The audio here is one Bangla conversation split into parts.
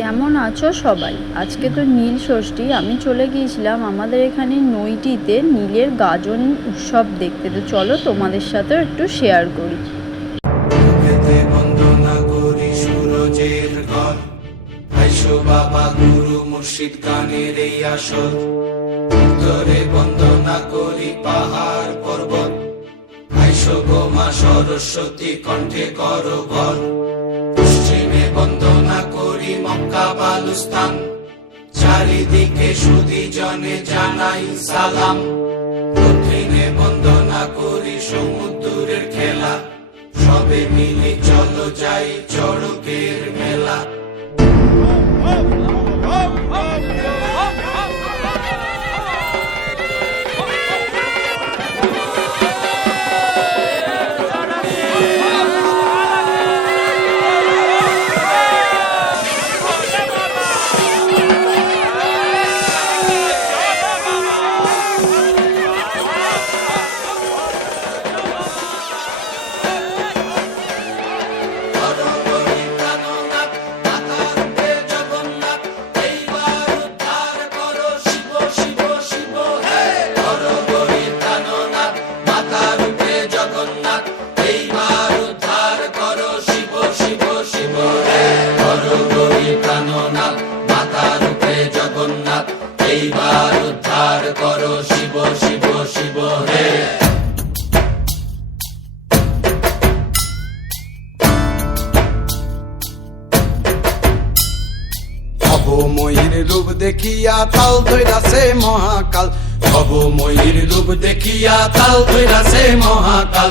কেমন আছো সবাই? আজকে তো নীল ষষ্ঠী, আমি চলে গিয়েছিলাম আমাদের এখানে নইটিতে নীলের গাজন উৎসব দেখতে। তো চলো তোমাদের সাথে একটু শেয়ার করি। সরস্বতী কণ্ঠে করো বন্দনা করি মক্কা বালুস্তান। চারিদিকে সুদি জনে জানাই সালাম। দক্ষিণে বন্দনা করি সমুদ্রের খেলা। সবে মিলে চলো যাই চড়কের মেলা। হরহরি প্রাণনাথ, মাথার উপরে জগন্নাথ, এইবার রূপ মহাকাল। ভব ময়ূর রূপ দেখিয়া তাল ধৈরাছে মহাকাল।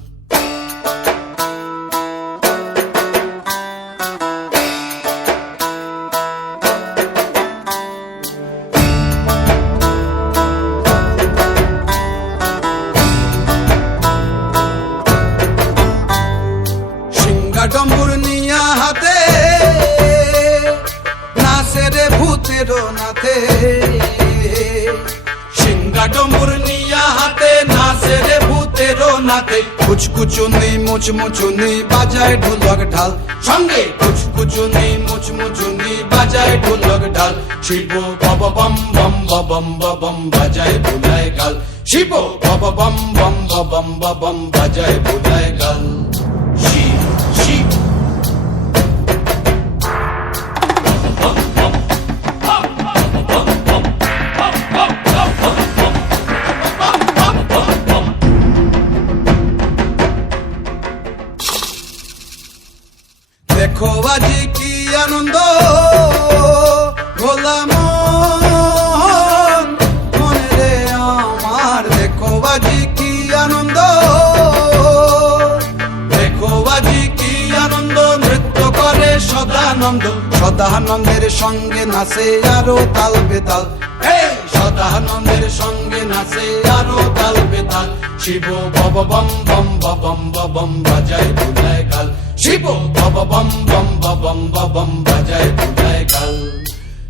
মুচমুচুনি, বাজায় ঢোলক ঢাল। সঙ্গে কুচকুচুনি, মুচমুচুনি, বাজায় ঢোলক ঢাল। শিব বব বম বম বম বম বাজায় বুলায় গাল। শিব বব বম বম বম বম বাজায় বুলায় গাল। দেখো কি আনন্দ? ভোলা মন রে আমার দেখো আজি কি আনন্দ? দেখো আজি কি আনন্দ? নৃত্য করে সদানন্দ। সদানন্দের সঙ্গে নাচে আরও তাল বেতাল। সদানন্দের সঙ্গে নাচে আরও তাল শিব বব বম বম বম বম বাজায় বুলায় গাল শিব বব বম বম বম বম বাজায় বুলায় গাল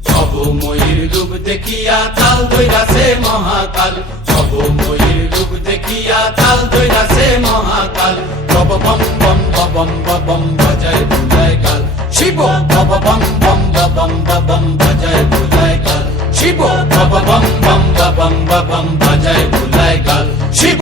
সব ময়ূর রূপ দেখিয়া তাল ধৈরাছে মহাকাল। সব ময়ূর রূপ দেখিয়া তাল ধৈরাছে মহাকাল। বব বম বম বম বম বাজায় বুলায় গাল শিব বব বম বম বম বম বাজায় বুলায় গাল শিব বব বম বম বম বম বাজায় বুলায় গাল শিব